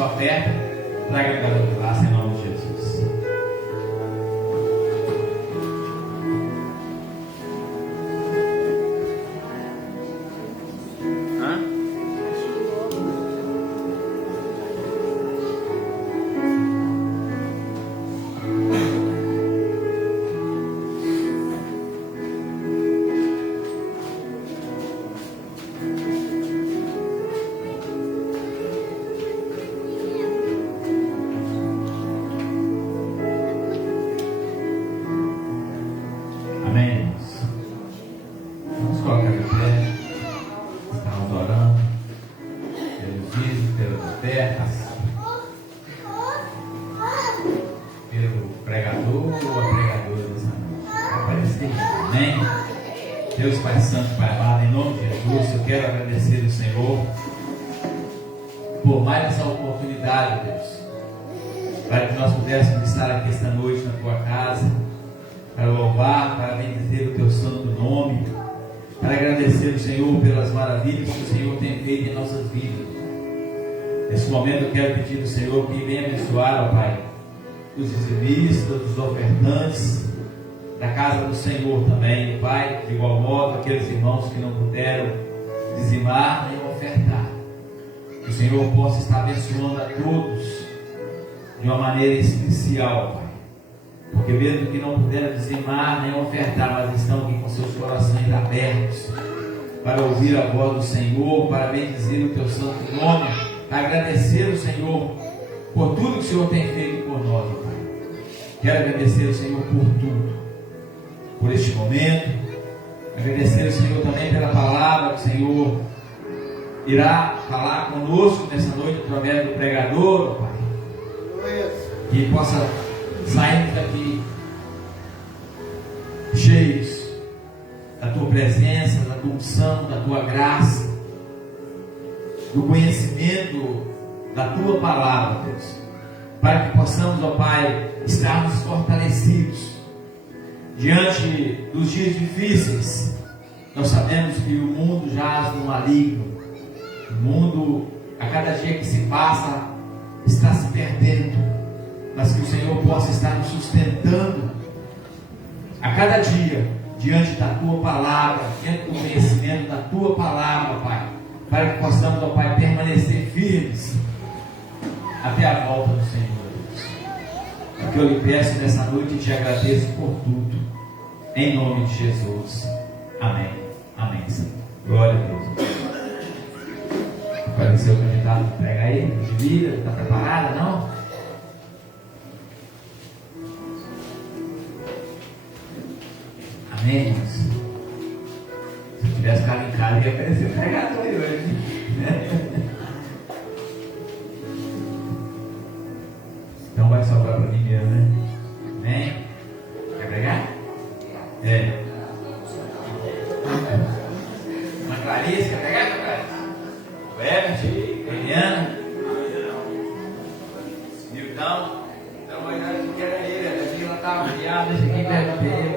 sua oferta, traga a garota graça em nome de Jesus. Deus Pai Santo, Pai amado, em nome de Jesus, eu quero agradecer ao Senhor por mais essa oportunidade, Deus, para que nós pudéssemos estar aqui esta noite na Tua casa, para louvar, para bendizer o Teu santo nome, para agradecer ao Senhor pelas maravilhas que o Senhor tem feito em nossas vidas. Nesse momento eu quero pedir ao Senhor que venha abençoar, ó Pai, os dizimistas, os ofertantes da casa do Senhor também, Pai, de igual modo aqueles irmãos que não puderam dizimar nem ofertar. Que o Senhor possa estar abençoando a todos de uma maneira especial, Pai, porque mesmo que não puderam dizimar nem ofertar, mas estão aqui com seus corações abertos para ouvir a voz do Senhor, para bendizer o Teu santo nome, para agradecer ao Senhor por tudo que o Senhor tem feito por nós, Pai. Quero agradecer ao Senhor por tudo, por este momento, agradecer ao Senhor também pela palavra que o Senhor irá falar conosco nessa noite através do pregador, Pai, que possa sair daqui cheios da Tua presença, da Tua unção, da Tua graça, do conhecimento da Tua palavra, Deus, para que possamos, ó Pai, estarmos fortalecidos diante dos dias difíceis. Nós sabemos que o mundo jaz no maligno. O mundo, a cada dia que se passa, está se perdendo. Mas que o Senhor possa estar nos sustentando a cada dia, diante da Tua palavra, diante do conhecimento da Tua palavra, Pai, para que possamos, ó Pai, permanecer firmes até a volta do Senhor. O que eu lhe peço nessa noite e te agradeço por tudo, em nome de Jesus. Amém. Amém, Senhor. Glória a Deus. Apareceu o candidato para pregar aí, de vida, está preparada, não? Amém, irmãos? Se eu tivesse ficado em casa, ia aparecer o pregador aí hoje. Então vai sobrar para mim mesmo, né? Amém? Quer pregar? É. Ana Clarice, quer pregar, Ana Clarice? O Everett, Eliana, Milton. Então vai dar que era ele, aqui ela estava viada, deixa aqui perto dele.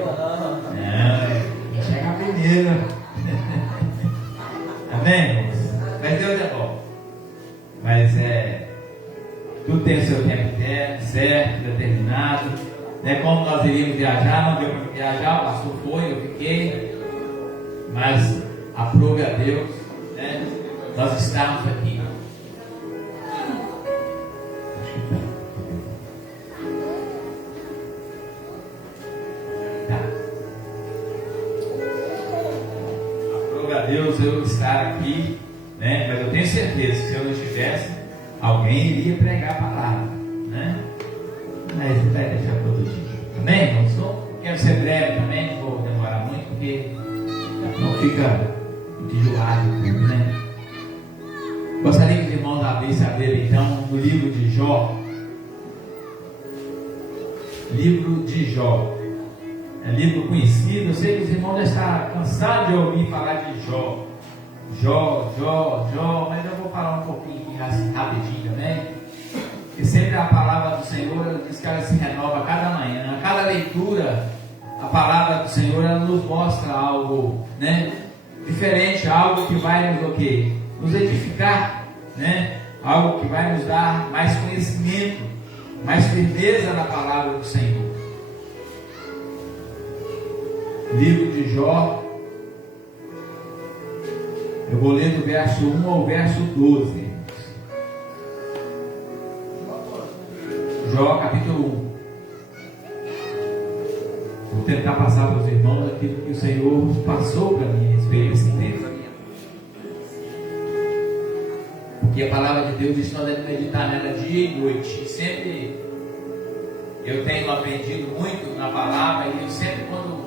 Não, chega primeiro. Amém, irmãos? Mas Deus é bom. Mas tudo tem o seu tempo certo, determinado. Né? Como nós iríamos viajar, não deu para viajar, o pastor foi, eu fiquei. Mas aprove a Deus, né? Nós estamos aqui. Tá. Aprove a Deus eu estar aqui, né? Mas eu tenho certeza que se eu não estivesse, alguém iria pregar a palavra, né? Mas vai deixar para outro dia. Amém, irmãos? Então, quero ser breve também, não vou demorar muito, porque não fica enjoado, né? Gostaria que os irmãos abrissem a Bíblia, então, no livro de Jó. Livro de Jó. É livro conhecido, eu sei que os irmãos já estão cansados de ouvir falar de Jó. Jó, mas eu vou falar um pouquinho assim, rapidinho também. Porque sempre a palavra do Senhor, ela diz que ela se renova a cada manhã. A cada leitura, a palavra do Senhor, ela nos mostra algo, né, diferente, algo que vai nos, nos edificar, né, algo que vai nos dar mais conhecimento, mais firmeza na palavra do Senhor. Livro de Jó, eu vou ler do verso 1 ao verso 12. Jó capítulo 1. Vou tentar passar para os irmãos aquilo que o Senhor passou para mim a respeito desse texto. Porque a palavra de Deus diz que nós devemos meditar nela dia e noite. E sempre eu tenho aprendido muito na palavra, e eu sempre, quando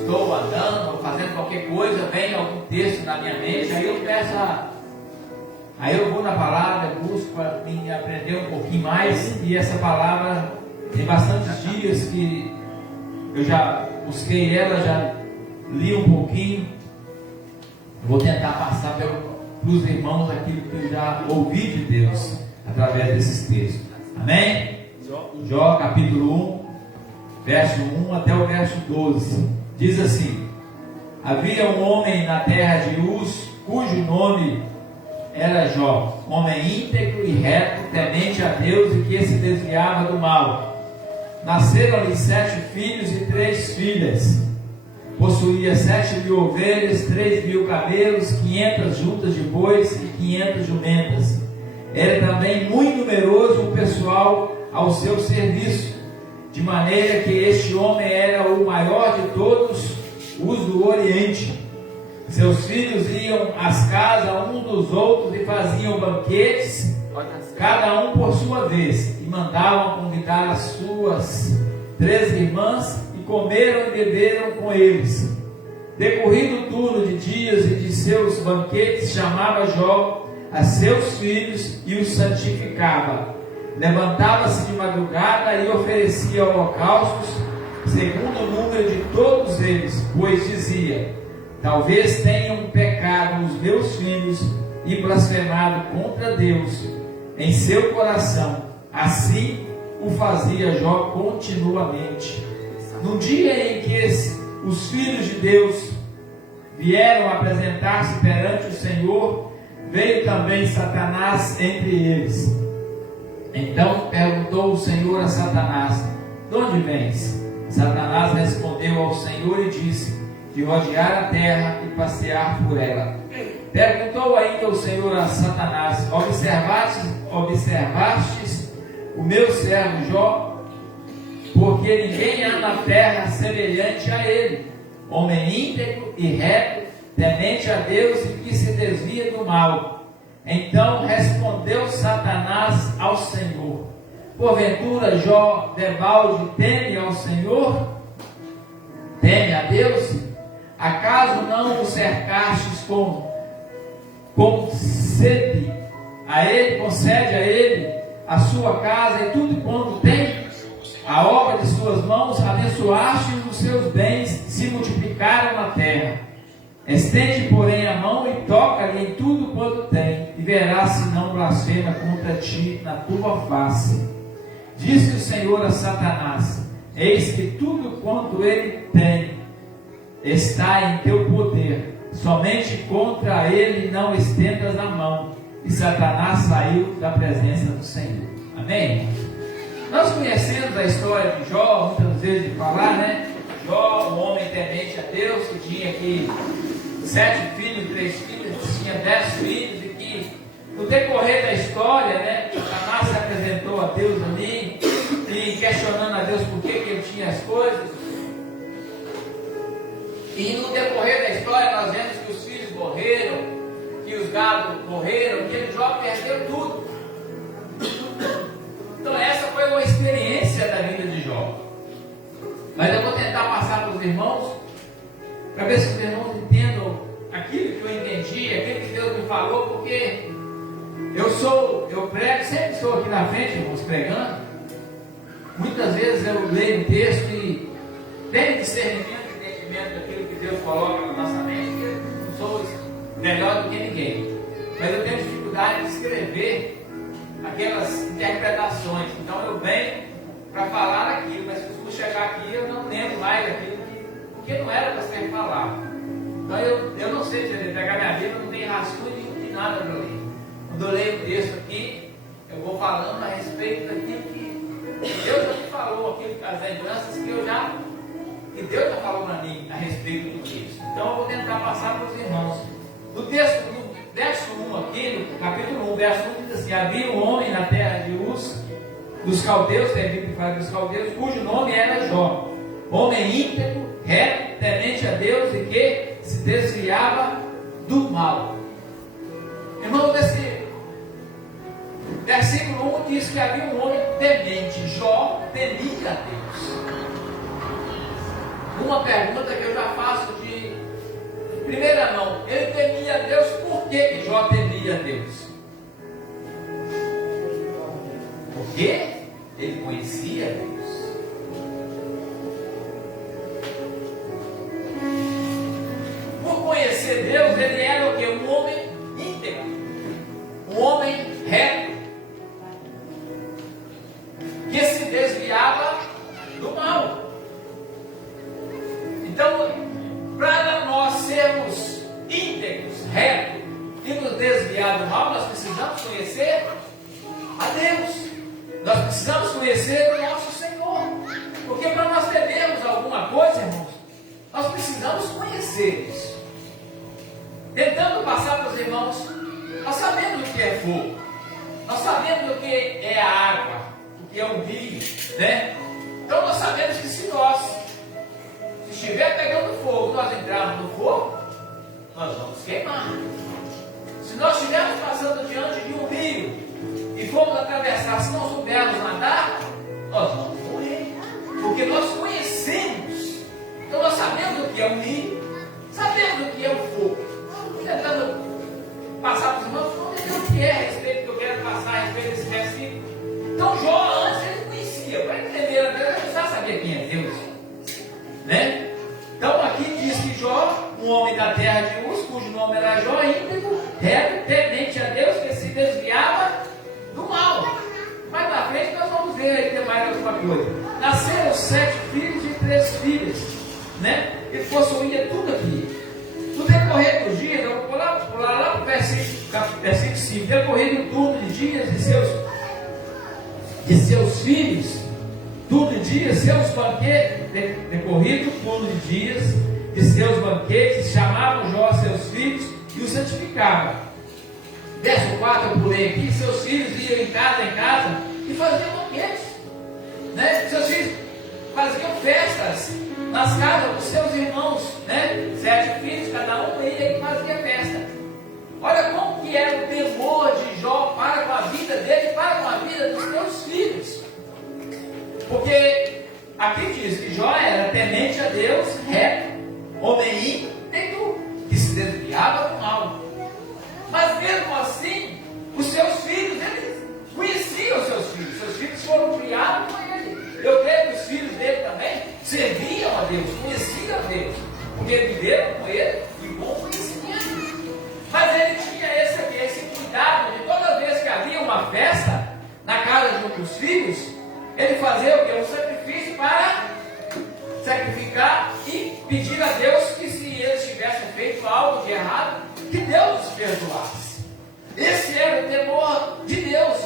estou andando ou fazendo qualquer coisa, vem algum texto na minha mente, aí eu peço aí eu vou na palavra, busco para mim aprender um pouquinho mais, e essa palavra tem bastantes dias que eu já busquei ela, já li um pouquinho. Vou tentar passar para os irmãos aquilo que eu já ouvi de Deus através desses textos. Amém? Jó capítulo 1, verso 1 até o verso 12. Diz assim: havia um homem na terra de Uz, cujo nome era Jó, homem íntegro e reto, temente a Deus e que se desviava do mal. Nasceram-lhe 7 filhos e 3 filhas. Possuía 7.000 ovelhas, 3.000 camelos, 500 juntas de bois e 500 jumentas. Era também muito numeroso o pessoal ao seu serviço, de maneira que este homem era o maior de todos os do Oriente. Seus filhos iam às casas um dos outros e faziam banquetes, cada um por sua vez, e mandavam convidar as suas 3 irmãs, e comeram e beberam com eles. Decorrido o turno de dias e de seus banquetes, chamava Jó a seus filhos e os santificava. Levantava-se de madrugada e oferecia holocaustos, segundo o número de todos eles, pois dizia: talvez tenham pecado os meus filhos e blasfemado contra Deus em seu coração. Assim o fazia Jó continuamente. No dia em que os filhos de Deus vieram apresentar-se perante o Senhor, veio também Satanás entre eles. Então perguntou o Senhor a Satanás: de onde vens? Satanás respondeu ao Senhor e disse: de rodear a terra e passear por ela. Perguntou ainda o Senhor a Satanás: observastes o meu servo Jó? Porque ninguém há na terra semelhante a ele, homem íntegro e reto, temente a Deus e que se desvia do mal. Então respondeu Satanás ao Senhor: porventura Jó debalde teme ao Senhor? Teme a Deus? Acaso não o cercastes com concede a ele a sua casa e tudo quanto tem? A obra de suas mãos abençoaste os seus bens, se multiplicaram na terra. Estende, porém, a mão e toca-lhe em tudo quanto tem, e verás se não blasfema contra ti na tua face. Disse o Senhor a Satanás: eis que tudo quanto ele tem está em teu poder, somente contra ele não estendas a mão. E Satanás saiu da presença do Senhor. Amém? Nós conhecemos a história de Jó, muitas vezes de falar, né? Jó, um homem temente a Deus, que tinha aqui 7 filhos e 3 filhas, tinha 10 filhos, e que no decorrer da história, né, Satanás se apresentou a Deus ali, e questionando a Deus por que ele tinha as coisas. E no decorrer da história nós vemos que os filhos morreram, que os gados morreram, que Jó perdeu tudo. Então essa foi uma experiência da vida de Jó. Mas eu vou tentar passar para os irmãos, para ver se os irmãos entendam aquilo que eu entendi, aquilo que Deus me falou, porque eu prego, sempre estou aqui na frente, irmãos, pregando. Muitas vezes eu leio um texto e tenho discernimento e entendimento daquilo que Deus coloca na nossa mente, porque eu não sou melhor do que ninguém. Mas eu tenho dificuldade de escrever aquelas interpretações. Então eu venho para falar aquilo, mas se chegar aqui eu não lembro mais aquilo, porque não era para ser falado. Então eu não sei, pegar minha Bíblia, não tem rascunho de nada para ler. quando eu leio o texto aqui, eu vou falando a respeito daquilo que Deus já me falou, as lembranças que Deus já falou para mim a respeito do texto. Então eu vou tentar passar para os irmãos. No texto, no verso 1 aqui, no capítulo 1, verso 1, diz assim: havia um homem na terra de Uz, dos caldeus, tem a Bíblia que fala dos caldeus, cujo nome era Jó, homem íntegro, reto, temente a Deus e que se desviava do mal. Irmão, nesse versículo 1 diz que havia um homem temente. Jó temia a Deus. Uma pergunta que eu já faço de primeira mão: ele temia a Deus, por que Jó temia a Deus? Porque ele conhecia Deus. Por conhecer Deus, ele era o que? Um homem íntegro, um homem reto, que se desviava do mal. Então, para nós sermos íntegros, retos e nos desviar do mal, nós precisamos conhecer a Deus. Nós precisamos conhecer o nosso Senhor. Porque para nós termos alguma coisa, irmãos, nós precisamos conhecer isso. Tentando passar para os irmãos, nós sabemos o que é fogo, nós sabemos o que é a água, o que é um rio, né? Então nós sabemos que se estiver pegando fogo, nós entrarmos no fogo, nós vamos queimar. Se nós estivermos passando diante de um rio e formos atravessar, se não soubermos nadar, nós vamos morrer, porque nós conhecemos. Então nós sabemos o que é um rio, sabemos o que é o fogo. Tentando passar para os irmãos, vamos entender o que é a respeito que eu quero passar a respeito desse versículo. Então Jó antes ele conhecia, para entender a Deus, ele já sabia quem é Deus, né? Então aqui diz que Jó, um homem da terra de Uz, cujo nome era Jó, íntegro, reto, temente a Deus, que se desviava do mal. Mais na frente nós vamos ver aí tem mais alguma coisa. Nasceram 7 filhos e 3 filhas, né? Ele possuía tudo aqui. No decorrer dos dias, eu vou pular lá para o versículo 5. Decorrer do turno de dias de seus filhos, turno de dias, seus banquetes, decorrido o turno de dias de seus banquetes, chamavam Jó a seus filhos e os santificavam. Verso 4, eu pulei aqui: seus filhos iam em casa e faziam banquetes, né? Seus filhos faziam festas nas casas dos seus irmãos, né? 7 filhos, cada um ia e fazia festa. Olha como que era o temor de Jó para com a vida dele, para com a vida dos seus filhos. Porque aqui diz que Jó era temente a Deus, reto, homem íntegro, que se desviava do mal. Mas mesmo assim, os seus filhos, eles conheciam os seus filhos. Seus filhos foram criados com ele. Eu creio que os filhos dele também serviam a Deus, conheciam a Deus, porque viveram com ele e bom conhecimento. Mas ele tinha esse cuidado de toda vez que havia uma festa na casa de um dos filhos, ele fazia o quê? Um sacrifício para sacrificar e pedir a Deus que, se eles tivessem feito algo de errado, que Deus os perdoasse. Esse era o temor de Deus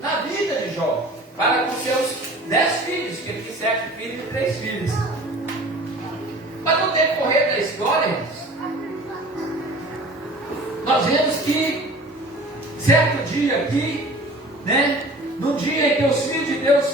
na vida de Jó, para com seus 10 filhos, que ele tinha 7 filhos e 3 filhos. Mas no decorrer da história, nós vemos que certo dia aqui, né, no dia em que os filhos de Deus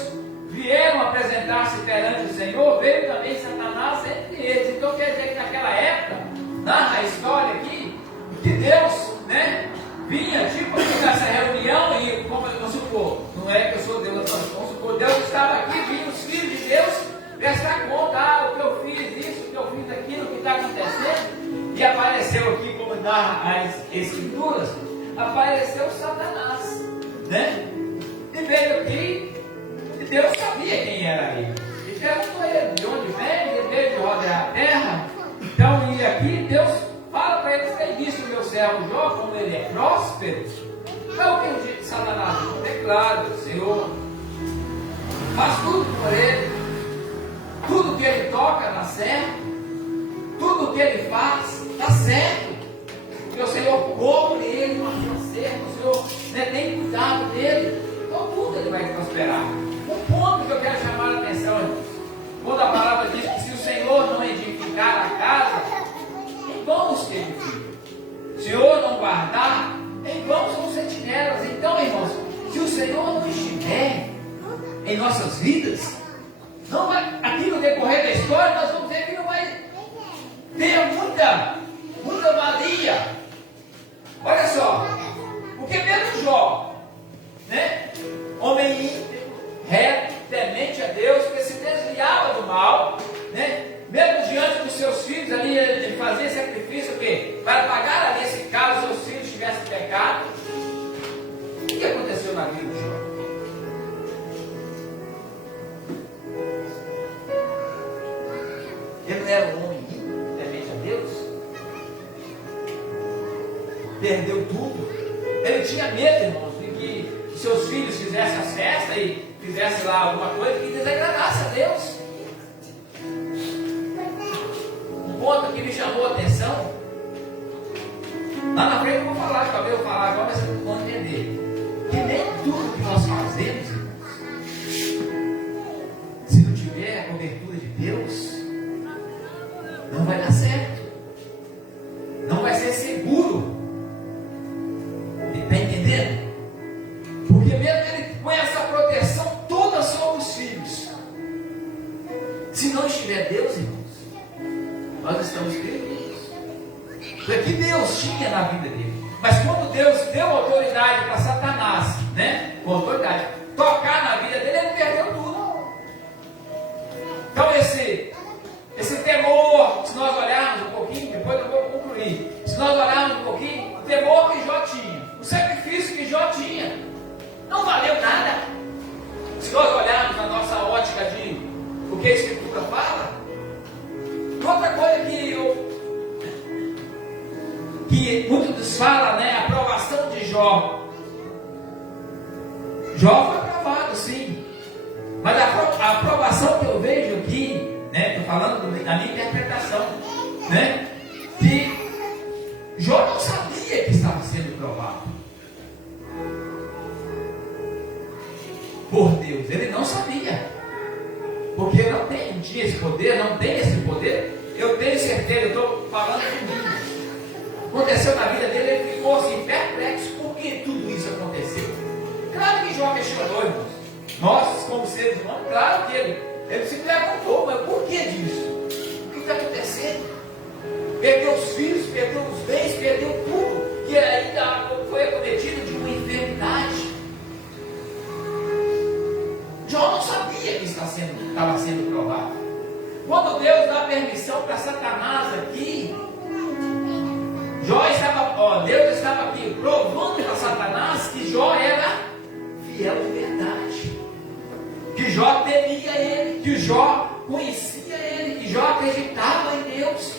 vieram apresentar-se perante o Senhor, veio também Satanás entre eles. Então quer dizer que naquela época, narra a história aqui, que Deus, né, vinha tipo nessa reunião e, como vamos supor, não é que eu sou Deus, vamos supor, Deus estava aqui, vinha os filhos de Deus prestar conta: o que eu fiz isso, o que eu fiz aquilo, o que está acontecendo. E apareceu aqui, como narra as escrituras, apareceu Satanás, né? E veio aqui, e Deus sabia quem era ele. E perguntou a ele: de onde vem? Ele veio de rodear a terra. Então, e aqui Deus fala para ele: tem visto o meu servo Jó, como ele é próspero? Então, o que o Satanás declara: o Senhor faz tudo por ele, tudo que ele toca dá certo, tudo que ele faz dá certo, porque o Senhor cobre ele com a sua serva, o Senhor né, tem cuidado dele, então tudo ele vai prosperar. Um ponto que eu quero chamar a atenção é quando a palavra diz que se o Senhor não edificar a casa, em vão os que edificam. Se o Senhor não guardar, em vão são os sentinelas. Então, irmãos, se o Senhor não estiver em nossas vidas, não vai, aqui no decorrer da história, nós vamos ver que não vai ter muita valia. Olha só, porque mesmo Jó, né, homem íntegro, reto, temente a Deus, que se desviava do mal, né, mesmo diante dos seus filhos ali, ele fazia sacrifício, o quê? Para pagar ali, se caso seus filhos tivessem pecado. O que aconteceu na vida de Jó? Ele não era um homem temente a Deus? Perdeu tudo. Ele tinha medo, irmãos, de que seus filhos fizessem a festa e fizessem lá alguma coisa que desagradasse a Deus. Um ponto que me chamou a atenção, lá na frente eu vou falar, talvez eu vou falar agora, mas vocês vão entender. Que nem tudo que nós fazemos, irmãos, se não tiver a cobertura de Deus, não vai dar certo. Não vai ser seguro. Está entendendo? Porque mesmo ele põe essa proteção toda sobre os filhos. Se não estiver Deus, irmãos, nós estamos perdidos. Foi o que Deus tinha na vida dele. Mas quando Deus deu autoridade para Satanás, né? Com autoridade, tocar na vida dele, ele perdeu tudo. Então esse temor, se nós olharmos um pouquinho, depois eu vou concluir. Se nós olharmos um pouquinho, o temor que Jó tinha, o sacrifício que Jó tinha, não valeu nada. Se nós olharmos na nossa ótica de o que a Escritura fala, outra coisa que muitos falam, né, a aprovação de Jó. Jó foi aprovado, sim, mas a aprovação que eu vejo aqui, né, estou falando da minha interpretação, né, que Jó não sabia que estava sendo provado por Deus. Ele não sabia, porque não tinha esse poder, não tem esse poder. Eu tenho certeza, eu estou falando de mim. Aconteceu na vida dele, ele ficou assim, perplexo, por que tudo isso aconteceu? Claro que Jó questionou, irmãos. Nós, como seres humanos, claro que ele se perguntou, mas por que disso? O que está acontecendo? Perdeu os filhos, perdeu os bens, perdeu tudo, que ainda foi acometido de uma enfermidade. Jó não sabia que estava sendo provado. Quando Deus dá permissão para Satanás aqui, Deus estava aqui provando para Satanás que Jó era fiel de verdade, que Jó temia ele, que Jó conhecia ele, que Jó acreditava em Deus.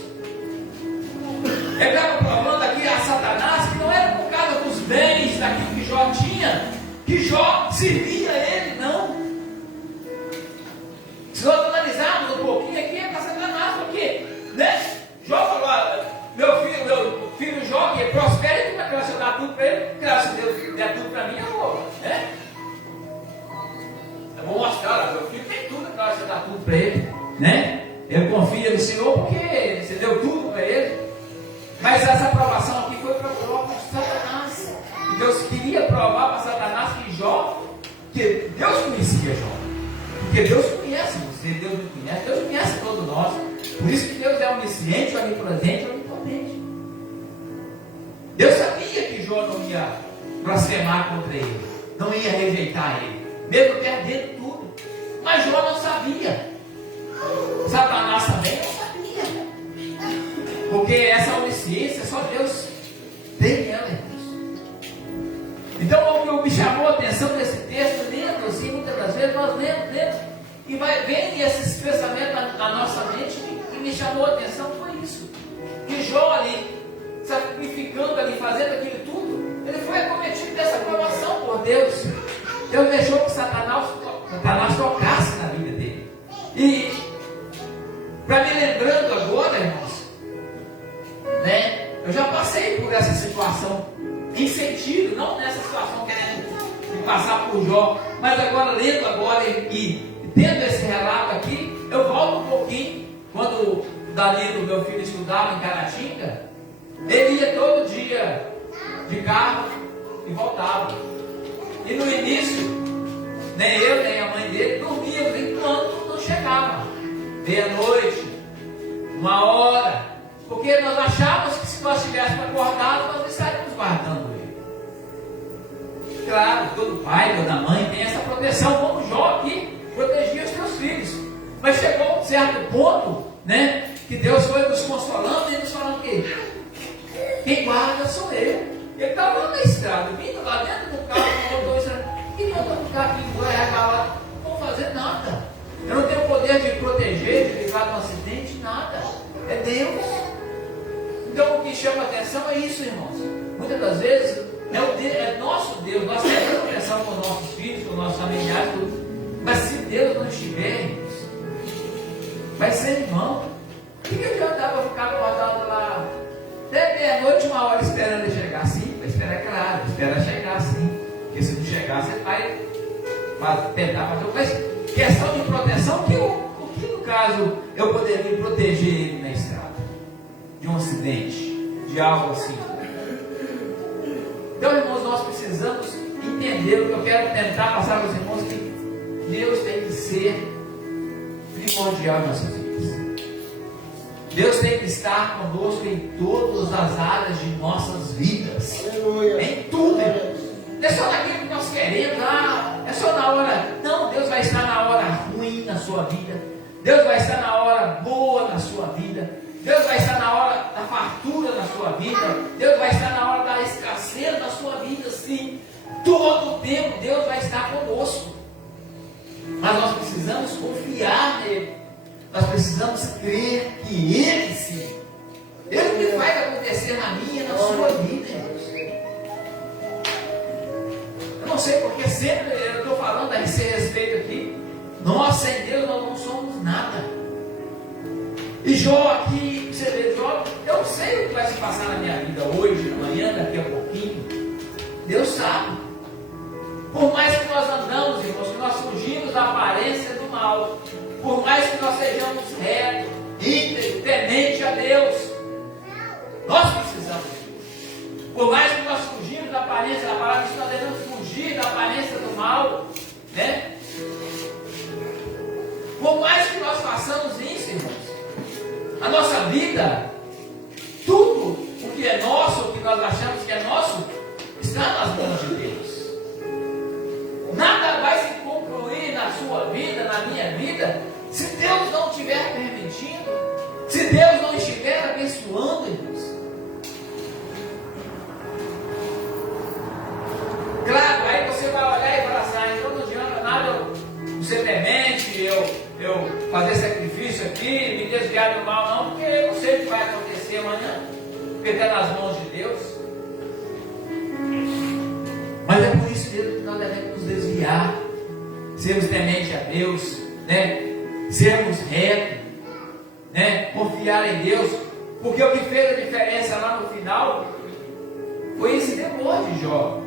Ele estava provando aqui a Satanás que não era por causa dos bens, daquilo que Jó tinha, que Jó servia a ele, não. Se nós analisarmos um pouquinho aqui, é para Satanás, porque, né? Jó falou, meu filho Jó, que prospere, como é que eu dar tudo para ele? Porque se Deus der tudo para mim, eu vou, né? Eu vou mostrar, meu filho tem tudo, para você dar tudo para ele, né? Eu confio no Senhor, porque você deu tudo para ele. Mas essa aprovação aqui foi para prova de Satanás. Deus queria provar para Satanás que Deus conhecia Jó. Porque Deus conhece você, Deus me conhece, Deus conhece todos nós. Por isso que Deus é onisciente, onipresente, onipotente. Deus sabia que Jó não ia blasfemar contra ele, não ia rejeitar ele, mesmo perdendo tudo. Mas Jó não sabia. Satanás também não sabia. Porque essa onisciência só Deus tem ela, irmãos. Então, o que me chamou a atenção nesse texto, lendo assim, muitas das vezes nós lemos, e vem esses pensamentos na nossa mente, e me chamou a atenção foi isso. Que Jó ali, sacrificando ali, fazendo aquilo tudo, ele foi acometido dessa provação por Deus. Deus deixou que Satanás tocasse na vida dele. E, para me lembrando agora, irmãos, né, eu já passei por essa situação, em sentido, não nessa situação que como Jó. Mas agora, lendo agora e tendo esse relato aqui, eu volto um pouquinho. Quando o Danilo, meu filho, estudava em Caratinga, ele ia todo dia de carro e voltava. E no início, nem eu, nem a mãe dele dormíamos enquanto não chegava. Meia-noite, 1h, porque nós achávamos que se nós estivéssemos acordados, nós estaríamos guardando ele. Claro, todo pai, toda mãe tem essa proteção, como Jó aqui protegia os seus filhos. Mas chegou um certo ponto, né, que Deus foi nos consolando e nos falando que quem guarda sou eu. Ele estava lá na estrada, vindo lá dentro do carro, voltou dizendo: que eu vou ficar aqui calado? Não vou fazer nada. Eu não tenho o poder de proteger, de livrar de um acidente, nada. É Deus. Então o que chama a atenção é isso, irmãos. Muitas das vezes é nosso Deus, nós temos proteção com nossos filhos, com nossos familiares, tudo. Mas se Deus não estiver, irmãos, vai ser irmão. O que adiantava ficar acordado lá até meia-noite, 1h esperando ele chegar? Sim, vai esperar, claro, espera chegar sim. Porque se não chegar, você vai tentar fazer. Mas questão de proteção, o que no caso eu poderia proteger ele na estrada? De um acidente, de algo assim. Então, irmãos, nós precisamos entender o que eu quero tentar passar para os irmãos, que Deus tem que ser primordial em nossas vidas. Deus tem que estar conosco em todas as áreas de nossas vidas. Aleluia. Em tudo, irmãos. Não é só naquilo que nós queremos, é só na hora. Não, Deus vai estar na hora ruim na sua vida. Deus vai estar na hora boa na sua vida. Deus vai estar na hora da fartura na sua vida. Deus vai estar na hora da escassez na sua vida, sim. Todo o tempo Deus vai estar conosco. Mas nós precisamos confiar nele. Nós precisamos crer que Ele sim. Ele que vai acontecer na minha, na sua vida, irmãos. Eu não sei porque sempre eu estou falando a esse respeito aqui. Nós sem Deus nós não somos nada. E Jó aqui, você vê, Jó, eu não sei o que vai se passar na minha vida hoje, amanhã, daqui a pouquinho. Deus sabe. Por mais que nós andamos, irmãos, que nós fugimos da aparência do mal, por mais que nós sejamos retos, íntegros, temente a Deus, nós precisamos de Deus. Por mais que nós fugimos da aparência da palavra, nós devemos fugir da aparência do mal, né? Por mais que nós façamos isso, irmãos, a nossa vida, tudo o que é nosso, o que nós achamos que é nosso, está nas mãos de Deus. Nada vai se concluir na sua vida, na minha vida, se Deus não estiver permitindo, se Deus não estiver abençoando, irmãos. Claro, aí você vai olhar e falar assim: então não adianta nada eu ser temente, eu fazer sacrifício aqui, me desviar do mal, não, porque eu não sei o que vai acontecer amanhã, porque está nas mãos de Deus. Mas é por isso mesmo que nós devemos nos desviar, sermos tementes a Deus, né? Sermos retos, né? Confiar em Deus, porque o que fez a diferença lá no final foi esse temor de Jó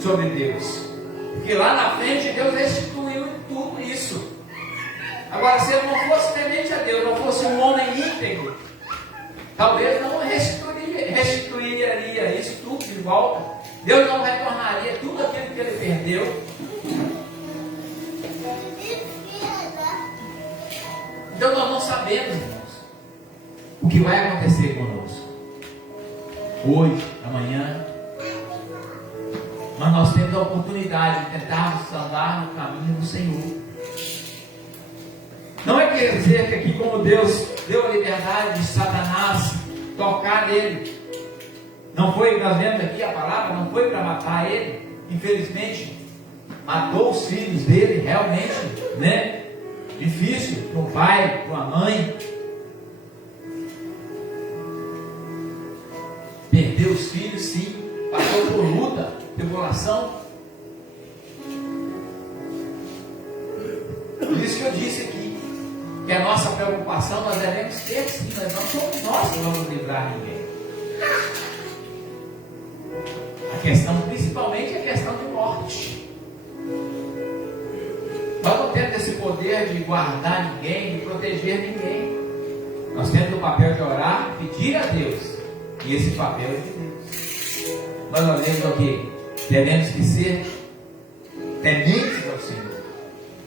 sobre Deus, porque lá na frente Deus restituiu tudo isso. Agora, se ele não fosse temente a Deus, não fosse um homem íntegro, talvez não restituiria isso tudo de volta. Deus não retornaria tudo aquilo que ele perdeu. Então nós não sabemos, irmãos, o que vai acontecer conosco hoje, amanhã. Mas nós temos a oportunidade de tentarmos andar no caminho do Senhor. Não é quer dizer que aqui, como Deus deu a liberdade de Satanás tocar nele, não foi, nós vemos aqui a palavra, não foi para matar ele. Infelizmente, matou os filhos dele, realmente, né? Difícil para um pai, para uma mãe. Perdeu os filhos, sim. Passou por luta, tribulação. Por isso que eu disse aqui, que a nossa preocupação nós devemos ter, sim, mas não somos nós que vamos livrar ninguém. A questão, principalmente, é a questão de morte. esse poder de guardar ninguém, de proteger ninguém. Nós temos o papel de orar, pedir a Deus, e esse papel é de Deus. Mas nós vemos aqui, temos que ser tementes ao Senhor,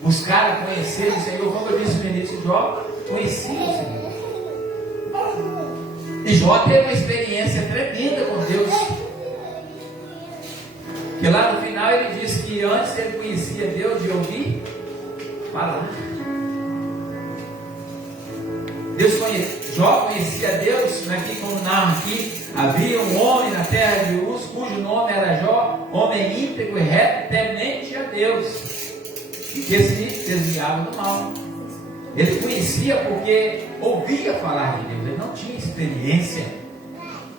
buscar a conhecer o Senhor, como eu disse no início, Jó conhecia o Senhor. E Jó teve uma experiência tremenda com Deus. Que lá no final ele disse que antes ele conhecia Deus de ouvir falar. Jó conhecia Deus, aqui como narra aqui, havia um homem na terra de Uz, cujo nome era Jó, homem íntegro e reto, temente a Deus, e que se desviava do mal. Ele conhecia porque ouvia falar de Deus, ele não tinha experiência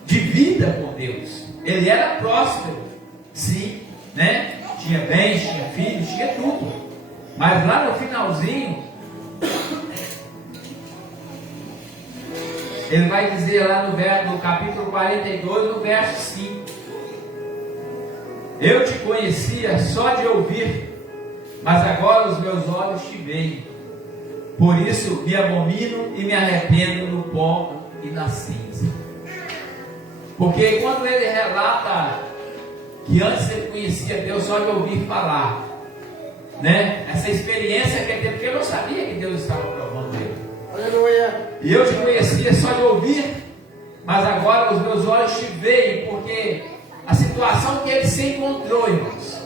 de vida com Deus. Ele era próspero, sim, né? Tinha bens, tinha filhos, tinha tudo. Mas lá no finalzinho, ele vai dizer lá no capítulo 42, no verso 5: eu te conhecia só de ouvir, mas agora os meus olhos te veem. Por isso me abomino e me arrependo no pó e na cinza. Porque quando ele relata que antes ele conhecia Deus só de ouvir falar, né? Essa experiência que ele teve, porque eu não sabia que Deus estava provando ele. Aleluia. E eu te conhecia só de ouvir, mas agora os meus olhos te veem, porque a situação que ele se encontrou, irmãos,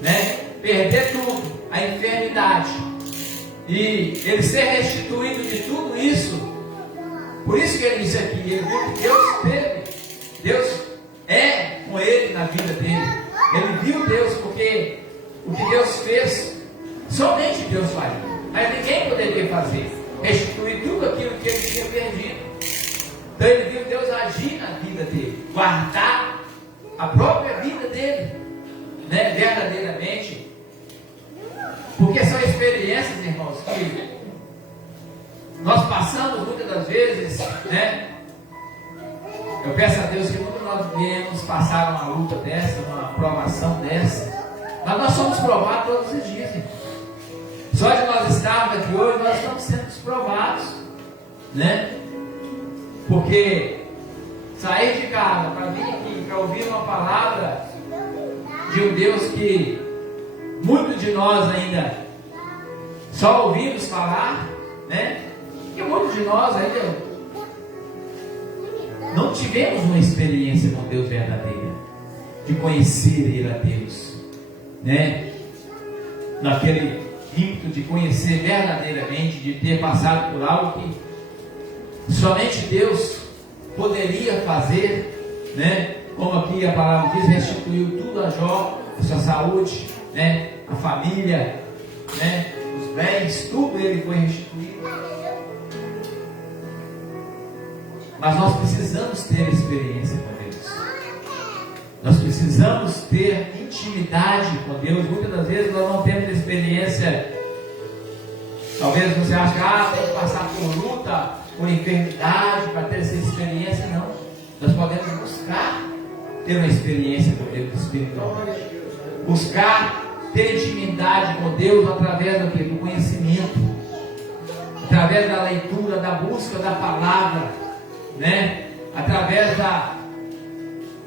né? Perder tudo, a enfermidade, e ele ser restituído de tudo isso. Por isso que ele disse aqui, ele viu que Deus teve, Deus é com ele na vida dele. Ele viu Deus, porque o que Deus fez, somente Deus faria, mas ninguém poderia fazer, restituir tudo aquilo que ele tinha perdido. Então ele viu Deus agir na vida dele, guardar a própria vida dele, né, verdadeiramente. Porque são experiências, irmãos, que nós passamos muitas das vezes, né? Eu peço a Deus que nunca nós viemos passar uma luta dessa, uma provação dessa. Mas nós somos provados todos os dias, irmãos. Só de nós estarmos aqui hoje, nós estamos sendo provados, né? Porque sair de casa para vir aqui, para ouvir uma palavra de um Deus que muitos de nós ainda só ouvimos falar, né? E muitos de nós ainda não tivemos uma experiência com Deus verdadeira, de conhecer Ele a Deus, né? Naquele ímpeto de conhecer verdadeiramente, de ter passado por algo que somente Deus poderia fazer, né? Como aqui a palavra diz, restituiu tudo a Jó, a sua saúde, né? A família, né? Os bens, tudo ele foi restituído. Mas nós precisamos ter experiência com Deus. Nós precisamos ter intimidade com Deus. Muitas das vezes nós não temos experiência. Talvez você ache que tem que passar por luta, por enfermidade para ter essa experiência. Não. Nós podemos buscar ter uma experiência com Deus espiritualmente. Buscar ter intimidade com Deus através do conhecimento, através da leitura, da busca da palavra, né? Através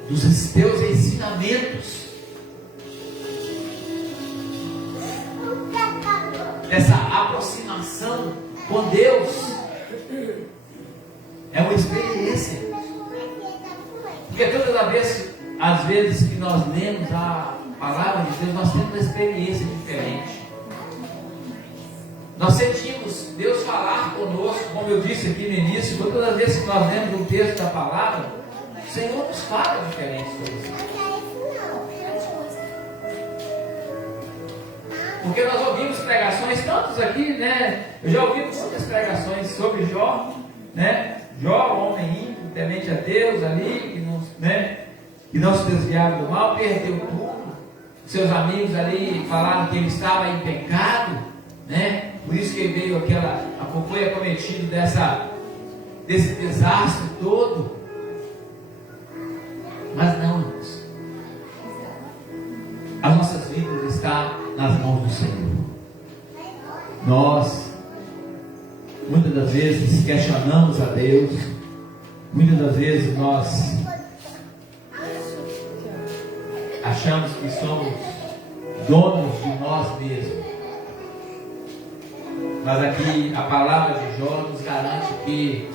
dos teus ensinamentos, essa aproximação com Deus é uma experiência. Porque todas as vezes que nós lemos a palavra de Deus, nós temos uma experiência diferente. Nós sentimos Deus falar conosco, como eu disse aqui no início. Todas as vezes que nós lemos um texto da palavra, o Senhor nos fala diferente sobre isso. Porque nós ouvimos pregações, tantos aqui, né? Eu já ouvi muitas pregações sobre Jó, né? Jó, homem ímpio, temente a Deus ali, que não se desviava do mal, perdeu tudo. Seus amigos ali falaram que ele estava em pecado, né? Por isso que veio foi acometido desse desastre todo. Mas não, irmãos. As nossas vidas estão nas mãos do Senhor. Nós, muitas das vezes, questionamos a Deus. Muitas das vezes nós achamos que somos donos de nós mesmos. Mas aqui a palavra de Jó nos garante que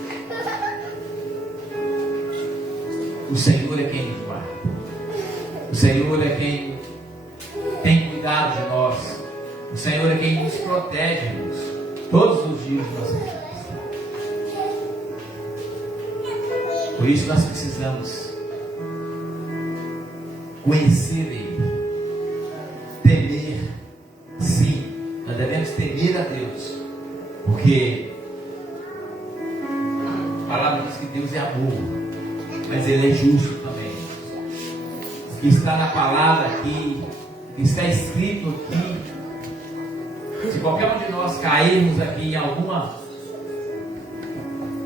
o Senhor é quem nos guarda. O Senhor é quem tem cuidado de nós. O Senhor é quem nos protege todos os dias de nossa vida. Por isso nós precisamos conhecer Ele, temer, sim, nós devemos temer a Deus, porque a palavra diz que Deus é amor, mas Ele é justo também. O que está na palavra aqui, o que está escrito aqui, se qualquer um de nós cairmos aqui em alguma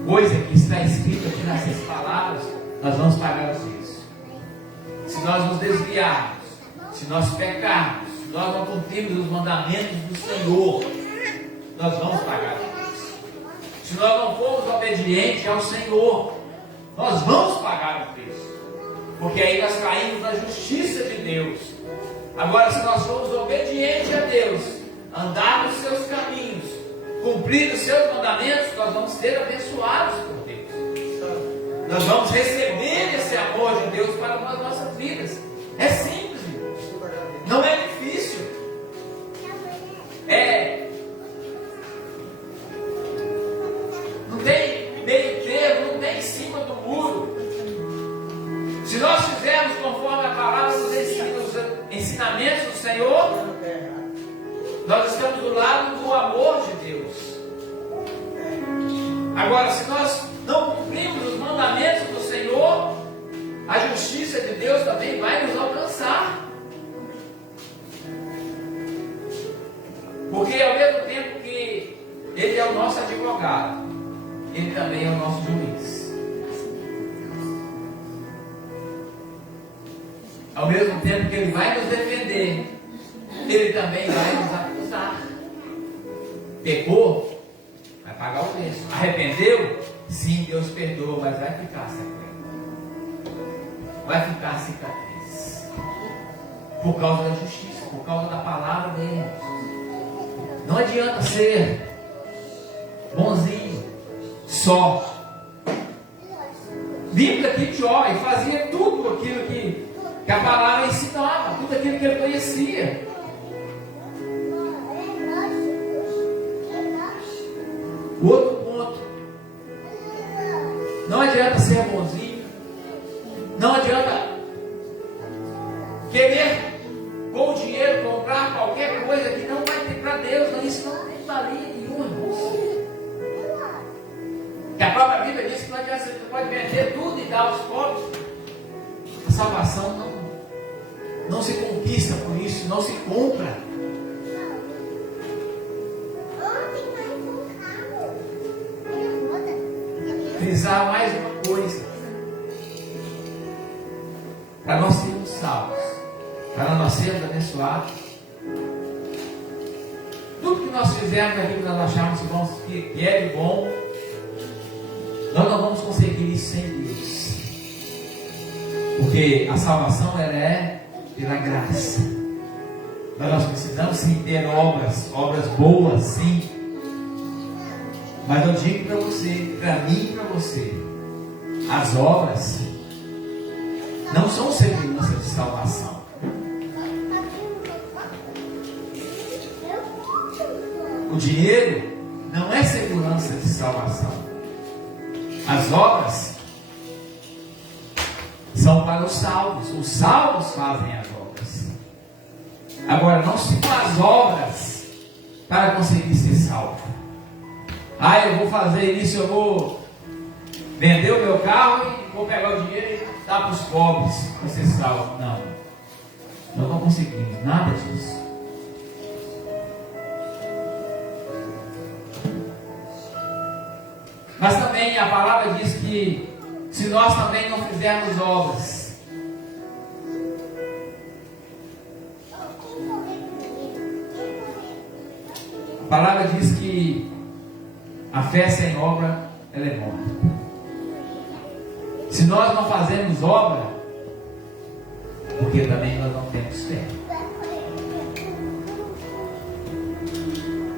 coisa que está escrita aqui nessas palavras, nós vamos pagar o preço. Se nós nos desviarmos, se nós pecarmos, se nós não cumprirmos os mandamentos do Senhor, nós vamos pagar o preço. Se nós não formos obedientes ao Senhor, nós vamos pagar o preço. Porque aí nós caímos na justiça de Deus. Agora, se nós formos obedientes a Deus, andar nos seus caminhos, cumprir os seus mandamentos, nós vamos ser abençoados por Deus. Nós vamos receber esse amor de Deus para as nossas vidas. É simples, não é difícil. Não tem meio termo, não tem em cima do muro. Se nós fizermos conforme a palavra nos ensina, os ensinamentos do Senhor, nós estamos do lado do amor de Deus. Agora, se nós não cumprimos os mandamentos do Senhor, a justiça de Deus também vai nos alcançar. Porque ao mesmo tempo que Ele é o nosso advogado, Ele também é o nosso juiz. Ao mesmo tempo que Ele vai nos defender, Ele também vai nos acusar. Pecou? Vai pagar o preço. Arrependeu? Sim, Deus perdoa, mas vai ficar sequela. Vai ficar cicatriz. Por causa da justiça, por causa da palavra dele. Não adianta ser bonzinho só. Vimos aqui de Jó e fazia tudo aquilo que a palavra ensinava, tudo aquilo que ele conhecia. O outro ponto, não adianta ser bonzinho, não adianta querer com o dinheiro comprar qualquer coisa que não vai ter para Deus, mas isso não tem valia nenhuma, irmãos. Que a própria Bíblia diz que não adianta, você pode vender tudo e dar aos pobres. A salvação não se conquista por isso, não se compra. Frisar mais uma coisa, para nós sermos salvos, para nós sermos abençoados, tudo que nós fizermos aqui que nós acharmos que é de bom, nós não vamos conseguir isso sem Deus, porque a salvação ela é pela graça. Mas nós precisamos sim ter obras boas, sim. Mas eu digo para você, para mim e para você, as obras não são segurança de salvação. O dinheiro não é segurança de salvação. As obras são para os salvos. Os salvos fazem as obras. Agora, não se faz obras para conseguir ser salvo. Eu vou fazer isso, eu vou vender o meu carro e vou pegar o dinheiro e dar para os pobres para ser salvo. Não, nós não conseguimos nada disso. Mas também a palavra diz que se nós também não fizermos obras, A palavra diz que a fé sem obra, ela é morta. Se nós não fazemos obra, porque também nós não temos fé.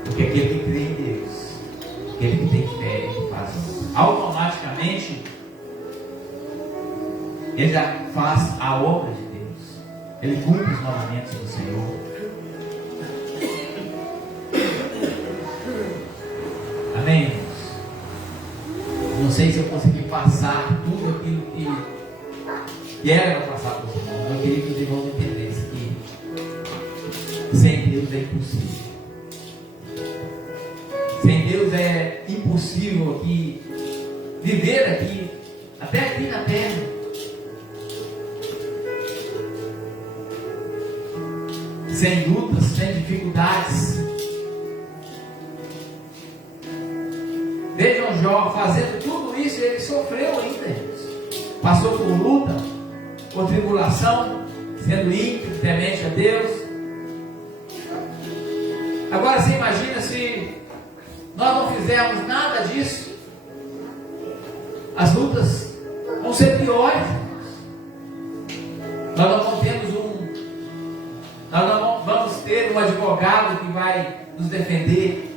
Porque aquele que crê em Deus, aquele que tem fé, ele faz obra. Automaticamente, ele já faz a obra de Deus. Ele cumpre os mandamentos do Senhor. Amém, irmãos? Não sei se eu consegui passar tudo aquilo que era para passar para os irmãos. Eu queria que os irmãos entendessem que sem Deus é impossível. Sem Deus é impossível aqui viver aqui, até aqui na terra. Sem lutas, sem dificuldades. Vejam Jó fazendo tudo isso, ele sofreu ainda. Passou por luta, por tribulação, sendo ímpio, temente a Deus. Agora você imagina se nós não fizermos nada disso, as lutas vão ser piores. Nós não vamos ter um advogado que vai nos defender,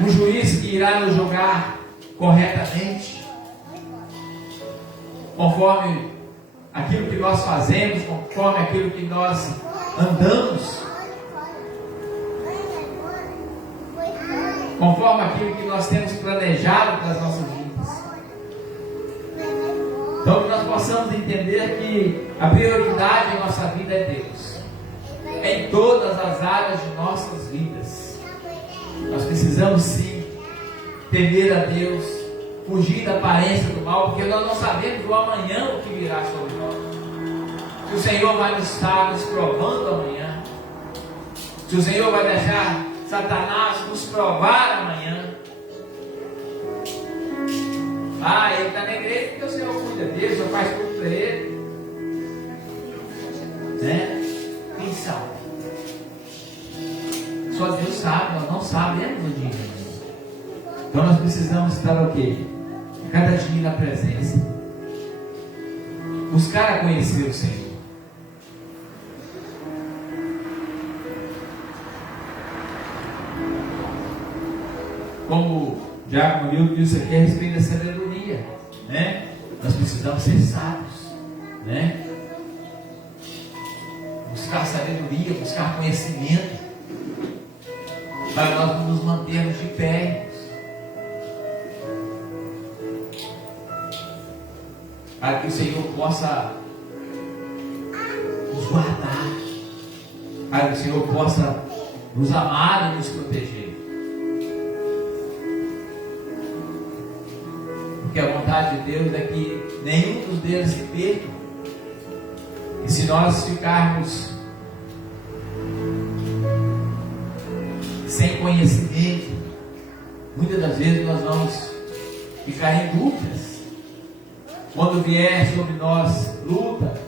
um juiz que irá nos julgar corretamente, conforme aquilo que nós fazemos, conforme aquilo que nós andamos, conforme aquilo que nós temos planejado para as nossas vidas. Então que nós possamos entender que a prioridade em nossa vida é Deus, em todas as áreas de nossas vidas. Nós precisamos sim temer a Deus, fugir da aparência do mal, porque nós não sabemos o amanhã o que virá sobre nós. Se o Senhor vai estar nos provando amanhã, se o Senhor vai deixar Satanás nos provar amanhã. Ele está na igreja porque o Senhor cuida dele, o Senhor faz tudo para ele, né? Quem sabe? Só Deus sabe, nós não sabemos o dia. Então nós precisamos estar o quê? Cada dia na presença, buscar a conhecer o Senhor. Como o Diácono Milton disse aqui a respeito da sabedoria, né? Nós precisamos ser sábios, né? Buscar sabedoria, buscar conhecimento, para nós nos mantermos de pé, para que o Senhor possa nos guardar, para que o Senhor possa nos amar e nos proteger. Porque a vontade de Deus é que nenhum dos deles se perca. E se nós ficarmos sem conhecimento, muitas das vezes nós vamos ficar em dúvidas. Quando vier sobre nós luta,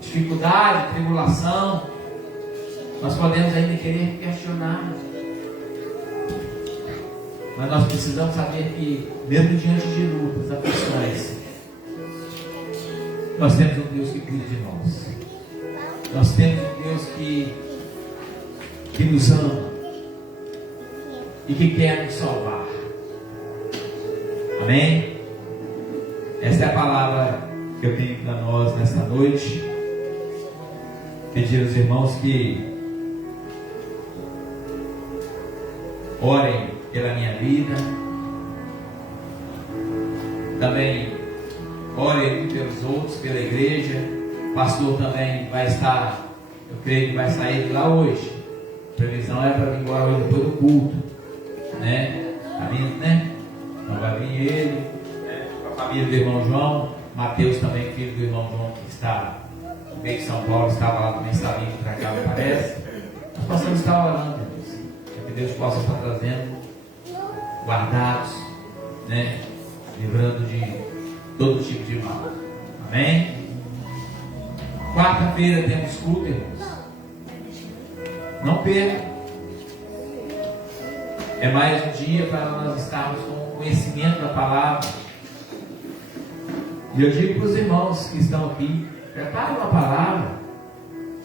dificuldade, tribulação, nós podemos ainda querer questionar. Mas nós precisamos saber que, mesmo diante de lutas, aflições, nós temos um Deus que cuida de nós. Nós temos um Deus que nos ama e que quer nos salvar. Amém? Esta é a palavra que eu tenho para nós nesta noite. Pedir aos irmãos que orem pela minha vida, também orem pelos outros, pela igreja. O pastor também vai estar, eu creio que vai sair de lá hoje. A previsão é para vir embora hoje depois do culto, né? Tá vindo, né? Então vai vir ele, né? Com a família do irmão João, Mateus também, filho do irmão João, que está no meio de São Paulo, estava lá também, está vindo para cá, me parece. Nós possamos estar orando, Deus, para que Deus possa estar trazendo guardados, né? Livrando de todo tipo de mal. Amém? Quarta-feira temos culto, irmãos. Não perca. É mais um dia para nós estarmos com conhecimento da palavra. E eu digo para os irmãos que estão aqui: preparem uma palavra,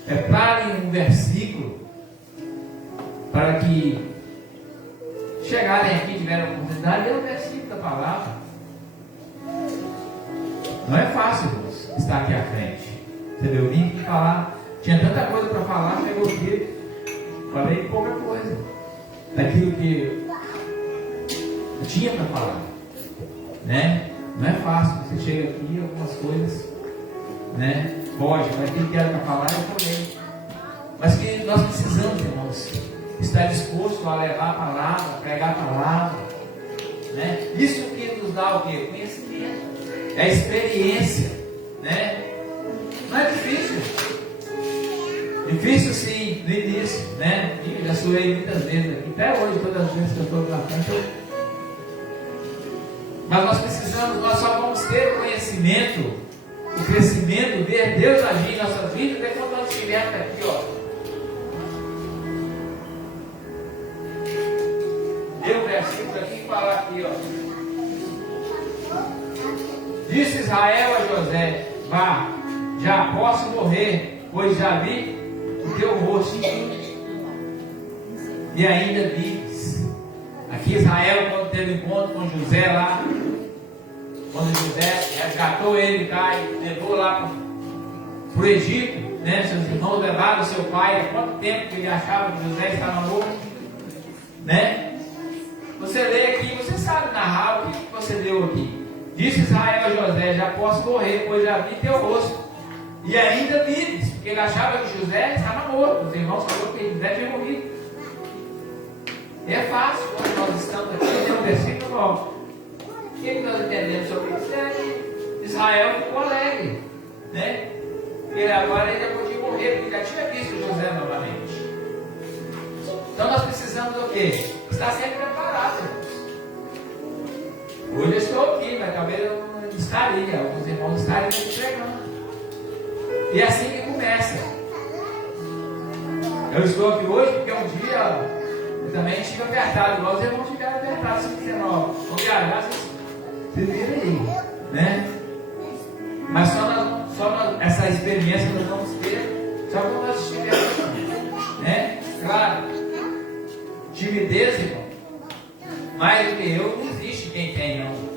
preparem um versículo, para que chegarem aqui e tiverem a oportunidade de ler o versículo da palavra. Não é fácil, irmãos, estar aqui à frente. Entendeu? Eu vim aqui falar, tinha tanta coisa para falar, chegou aqui, falei pouca coisa daquilo que eu tinha para falar, né? Não é fácil, você chega aqui, algumas coisas, né? Pode, mas quem quer para falar, eu falei. Mas que nós precisamos, irmãos, estar disposto a levar a palavra, a pregar a palavra, né? Isso que nos dá o quê? Conhecimento, é a experiência, né? Não é difícil. Difícil sim, no início, né? Eu já suei muitas vezes aqui, até hoje, todas as vezes que eu estou na frente. Mas nós precisamos, nós só vamos ter o conhecimento, o crescimento, ver Deus agir em nossas vidas, até quando nós estivermos aqui, ó. Deu um versículo aqui e falar aqui, ó. Disse Israel a José: vá, já posso morrer, pois já vi o teu rosto e ainda vives. Aqui Israel, quando teve encontro com José lá, quando José resgatou ele, levou lá para o Egito, né? Seus irmãos levaram seu pai. Há quanto tempo que ele achava que José estava morto, né? Você lê aqui, você sabe narrar o que você leu aqui. Disse Israel a José: já posso morrer, pois já vi teu rosto e ainda vives. Porque ele achava que José estava morto. Os irmãos falaram que José tinha morrido. E é fácil quando nós estamos aqui, tem um versículo novo. O que nós entendemos sobre isso? É que Israel ficou alegre, né? E agora ele já podia morrer, porque já tinha visto José novamente. Então nós precisamos do quê? Estar sempre preparados. Hoje eu estou aqui, mas talvez eu não estaria, alguns irmãos estariam me pregando. E é assim que começa. Eu estou aqui hoje porque um dia eu também estive apertado, igual os irmãos tiveram apertados, se quiser, vão viajar, vocês viram aí, né? Mas essa experiência nós vamos ter só quando nós estivermos, né? Claro, timidez, irmão, mais do que eu, não existe quem tem, não.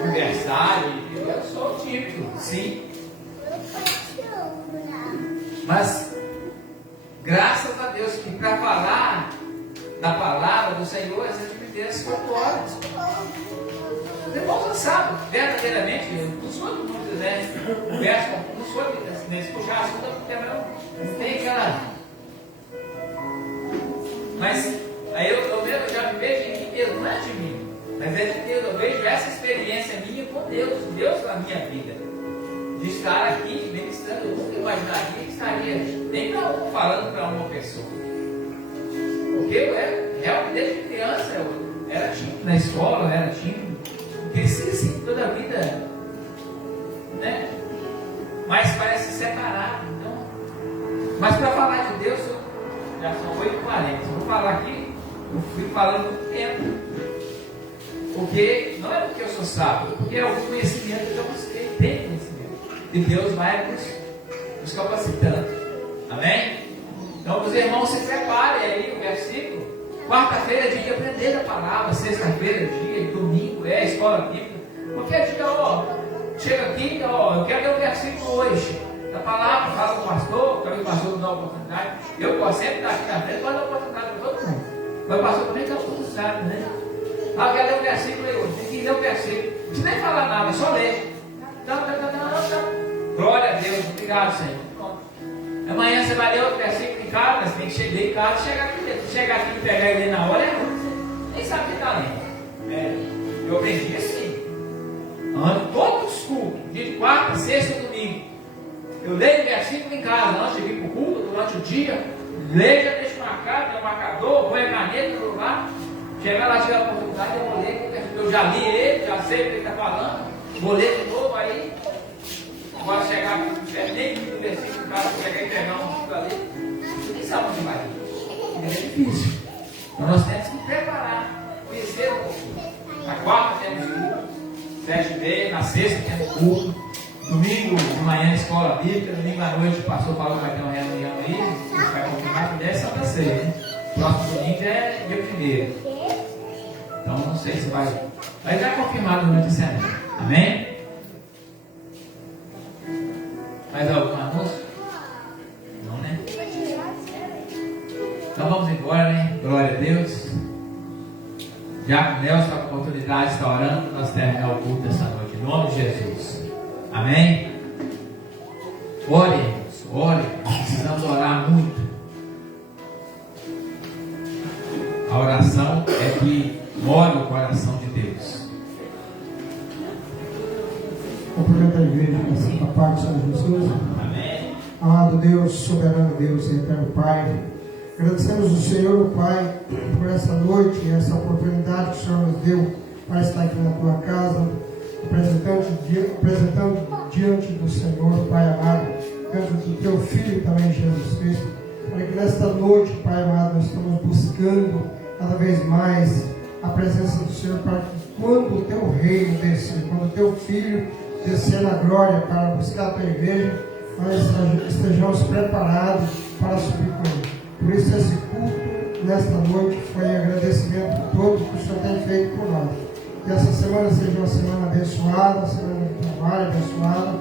Conversar, eu sou tímido, sim. Mas graças a Deus que para falar da palavra do Senhor, essa timidez foi embora. Os irmãos não sabem, verdadeiramente, não sou de muitos, né? Conversa com, não sou de puxar assunto, porque não tem aquela. Mas aí eu mesmo já me vejo em mim mesmo, não é de mim, mas é de Deus. Eu vejo essa experiência minha com Deus na minha vida. De estar aqui ministrando, eu nunca imaginaria que estaria nem falando para uma pessoa. Porque eu era, realmente desde criança, eu era tímido na escola, eu era tímido. Cresci assim toda a vida, né? Mas parece separado. Então, mas para falar de Deus, já são 8h40. Se eu vou falar aqui, eu fui falando muito tempo. Porque não é porque eu sou sábio, porque é o conhecimento que eu busquei, tem conhecimento. E Deus vai nos capacitando. Amém? Então os irmãos se preparem aí o versículo. Quarta-feira é dia de aprender a palavra, sexta-feira é dia, domingo é a escola bíblica. Porque é dia, chega aqui, eu quero ler o versículo hoje. Da palavra, fala com o pastor, talvez o pastor dá uma oportunidade. Eu posso sempre estar aqui na frente, pode dar oportunidade para todo mundo. Mas o pastor também está tudo sabe, né? Eu quero ler o versículo aí hoje, tem que ler o versículo. Não precisa nem falar nada, só ler. Glória a Deus, obrigado, Senhor. Amanhã você vai ler outro versículo em casa, você tem que chegar em casa e chegar aqui dentro. Se chegar aqui e pegar ele na hora, você nem sabe o que está lendo. Eu aprendi assim. Ando todos os cultos, de quarta, sexta e domingo. Eu leio o versículo em casa, antes de vir para o culto, durante o dia. Leio, já deixo marcado, tem um marcador, põe a caneta no lugar. Chegar lá, tiver a oportunidade, eu vou ler. Eu já li ele, já sei o que ele está falando. Vou ler de novo aí. Pode chegar, não tiver nem no versículo, o cara chegar e pegar um título ali, nem sabe onde vai. É difícil. Então nós temos que preparar, conhecer um pouco. Na quarta temos culto, 7h30, na sexta temos culto, domingo de manhã escola bíblica, domingo à noite o pastor falou que vai ter uma reunião aí, a gente vai confirmar que é Santa Ceia, hein? Próximo domingo é dia 1º. Então não sei se vai estar confirmado durante a semana. Amém? Mais algum anúncio? Não, né? Então vamos embora, né? Glória a Deus. Já com Nelson está com oportunidade de estar orando, nós terminamos o culto essa noite, em nome de Jesus. Amém? Oremos, orem, precisamos orar muito. A oração é que move o coração de Deus. Cumprimento a igreja com a Santa Paz do Senhor Jesus. Amém. Amado Deus, soberano Deus, eterno Pai, agradecemos o Senhor, Pai, por essa noite e essa oportunidade que o Senhor nos deu para estar aqui na tua casa, apresentando diante do Senhor, Pai amado, diante do teu Filho também, Jesus Cristo, para que nesta noite, Pai amado, nós estamos buscando cada vez mais a presença do Senhor, para que quando o teu reino descer, quando o teu Filho descer na glória para buscar a tua igreja, nós estejamos preparados para subir com ele. Por isso esse culto nesta noite foi agradecimento todo que o Senhor tem feito por nós. Que essa semana seja uma semana abençoada, uma semana de trabalho abençoada.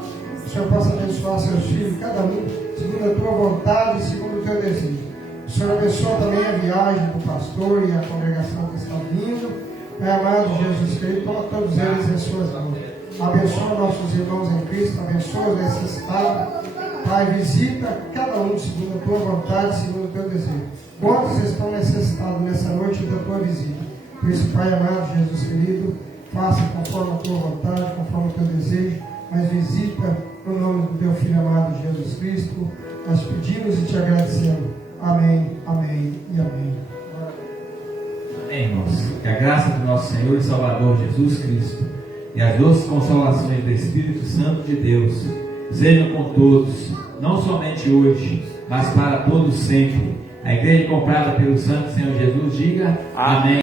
Que o Senhor possa abençoar seus filhos, cada um, segundo a tua vontade e segundo o teu desejo. O Senhor abençoa também a viagem do pastor e a congregação que está vindo. Pai amado Jesus Cristo, toma todos eles em suas mãos. Abençoa nossos irmãos em Cristo, abençoa os necessitados. Pai, visita cada um segundo a tua vontade, segundo o teu desejo. Quantos estão necessitados nessa noite da tua visita? Por isso, Pai amado, Jesus querido, faça conforme a tua vontade, conforme o teu desejo, mas visita no nome do teu Filho amado Jesus Cristo. Nós pedimos e te agradecemos. Amém, amém e amém. Amém, irmãos. Que a graça do nosso Senhor e Salvador Jesus Cristo e as doces consolações do Espírito Santo de Deus sejam com todos, não somente hoje, mas para todos sempre. A igreja comprada pelo Santo Senhor Jesus, diga amém.